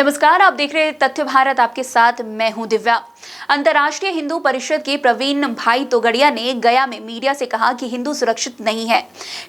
नमस्कार, आप देख रहे हैं तथ्य भारत। आपके साथ मैं हूं दिव्या। अंतर्राष्ट्रीय हिंदू परिषद के प्रवीण भाई तोगड़िया ने गया में मीडिया से कहा कि हिंदू सुरक्षित नहीं है।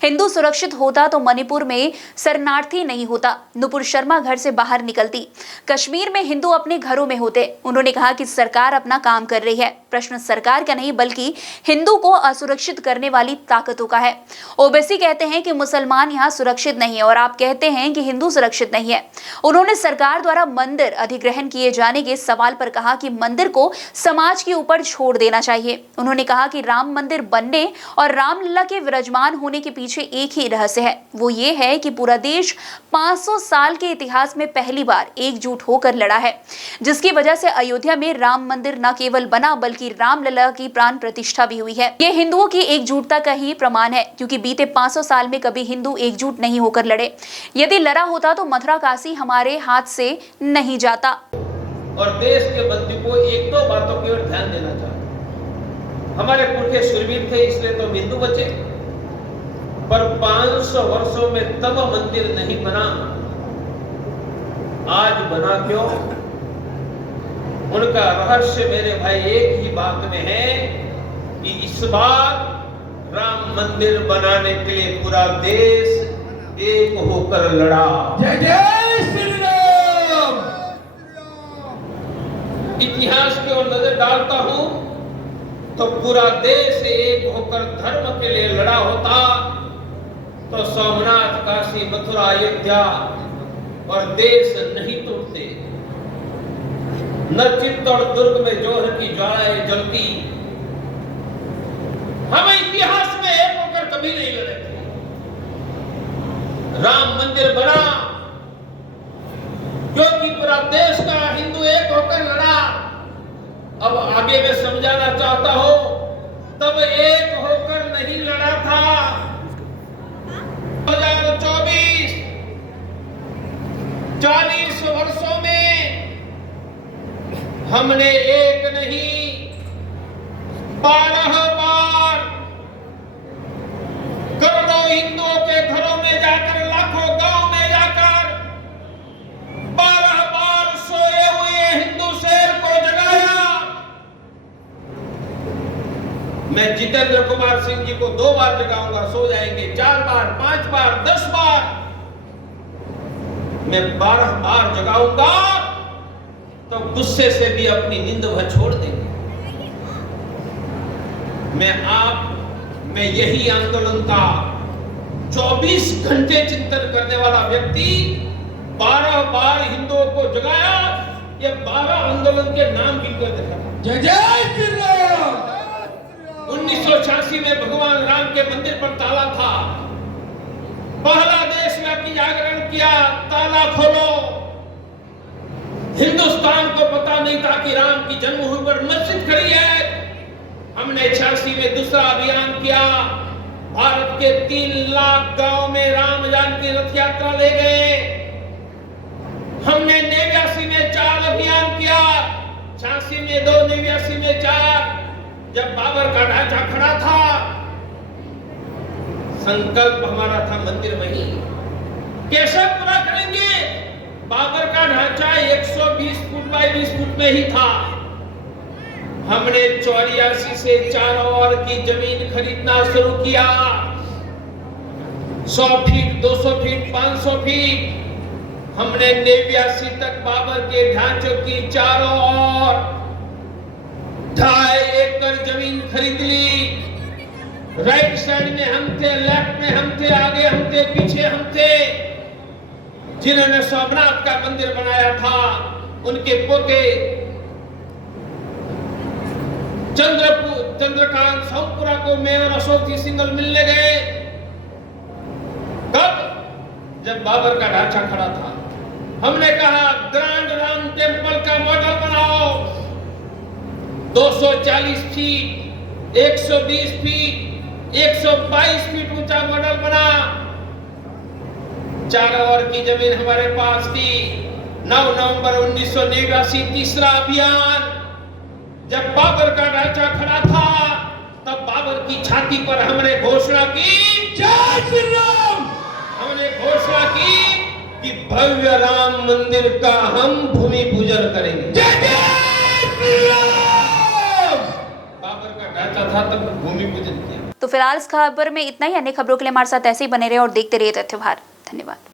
हिंदू सुरक्षित होता तो मणिपुर में शरणार्थी नहीं होता, नुपुर शर्मा घर से बाहर निकलती, कश्मीर में हिंदू अपने घरों में होते। उन्होंने कहा कि सरकार अपना काम कर रही है, प्रश्न सरकार का नहीं बल्कि हिंदू को असुरक्षित करने वाली ताकतों का है। ओबीसी कहते हैं कि मुसलमान यहाँ सुरक्षित नहीं है और आप कहते हैं कि हिंदू सुरक्षित नहीं है। उन्होंने सरकार द्वारा मंदिर अधिग्रहण किए जाने के सवाल पर कहा कि मंदिर को समाज के ऊपर छोड़ देना चाहिए। उन्होंने कहा कि राम मंदिर बनने और रामलला के विराजमान होने के पीछे एक ही रहस्य है, वो ये है कि पूरा देश 500 साल के इतिहास में पहली बार एकजुट होकर लड़ा है, जिसकी वजह से अयोध्या में राम मंदिर न केवल बना बल्कि रामलला की प्राण प्रतिष्ठा भी हुई है। ये हिंदुओं की एकजुटता का ही प्रमाण है, क्योंकि बीते 500 साल में कभी हिंदू एकजुट नहीं होकर लड़े। यदि लड़ा होता तो मथुरा काशी हमारे हाथ से नहीं जाता। और देश के बंदी को एक दो बातों की ओर ध्यान देना चाहता हूं। हमारे पुरखे शूरवीर थे, इसलिए तो हिंदू बचे, पर 500 वर्षों में तब मंदिर नहीं बना। आज बना क्यों? उनका रहस्य मेरे भाई एक ही बात में है कि इस बार राम मंदिर बनाने के लिए पूरा देश एक होकर लड़ा। जय जय श्री राम। इतिहास की ओर नजर डालता हूं तो पूरा देश एक होकर धर्म के लिए लड़ा होता तो सोमनाथ, काशी, मथुरा, अयोध्या और देश नहीं टूटते। न चित्तौड़ दुर्ग में जोहर की ज्वालाएं जलती। हम इतिहास में एक होकर कभी नहीं लड़े थे। राम मंदिर बना क्योंकि पूरा देश का हिंदू एक होकर लड़ा। अब आगे मैं समझाना चाहता हूं, तब एक होकर नहीं लड़ा था। 2024 40 वर्षों में हमने एक नहीं 12 बार करोड़ों हिंदुओं के घरों में जाकर, लाखों गांव में जाकर 12 बार सोए हुए हिंदू शेर को जगाया। मैं जितेंद्र कुमार सिंह जी को 2 बार जगाऊंगा, सो जाएंगे। 4 बार, 5 बार, 10 बार, मैं 12 बार जगाऊंगा तो गुस्से से भी अपनी नींद वह छोड़ देंगे। मैं यही आंदोलन का 24 घंटे चिंतन करने वाला व्यक्ति 12 बार हिंदुओं को जगाया। ये 12 आंदोलन के नाम गिनकर देखा। जय जय श्री राम। 1986 में भगवान राम के मंदिर पर ताला था। पहला देशव्यापी जागरण किया, ताला खोलो। हिंदुस्तान को पता नहीं था कि राम की जन्मभूमि पर मस्जिद खड़ी है। हमने 86 में दूसरा अभियान किया। भारत के 3 लाख गांव में राम जानकी रथ यात्रा ले गए। हमने 89 में 4 अभियान किया, 86 में 2, 89 में 4। जब बाबर का ढांचा खड़ा था, संकल्प हमारा था मंदिर वहीं। कैसे पूरा करेंगे? बाबर का ढांचा 120 फुट बाय 20 फुट में ही था। हमने 84 से 4 और की जमीन खरीदना शुरू किया। 100 फीट, 200 फीट, 500 फीट। हमने 89 तक बाबर के ढांचों की चारों ओर 2.5 एकड़ जमीन खरीद ली। राइट साइड में हम थे, लेफ्ट में हम थे, आगे हम थे, पीछे हम थे। जिन्होंने सोमनाथ का मंदिर बनाया था, उनके पोते चंद्रकांत सोमपुरा को मैं और अशोक जी सिंगल मिलने गए। कब? जब बाबर का ढांचा खड़ा था। हमने कहा ग्रांड राम टेम्पल का मॉडल बनाओ। 240 फीट, 120 फीट, 122 फीट ऊंचा मॉडल बना। 4 और की जमीन हमारे पास थी। 9 नवंबर 1989 तीसरा अभियान। जब बाबर का ढांचा खड़ा था, तब बाबर की छाती पर हमने घोषणा की, जय श्री राम। हमने घोषणा की कि कि भव्य राम मंदिर का हम भूमि पूजन करेंगे। जय जय श्री राम। बाबर का ढांचा था तब भूमि पूजन किया। तो फिलहाल इस खबर में इतना ही। अन्य खबरों के लिए हमारे साथ ऐसे ही बने रहे और देखते रहिए तथ्य भारत। धन्यवाद।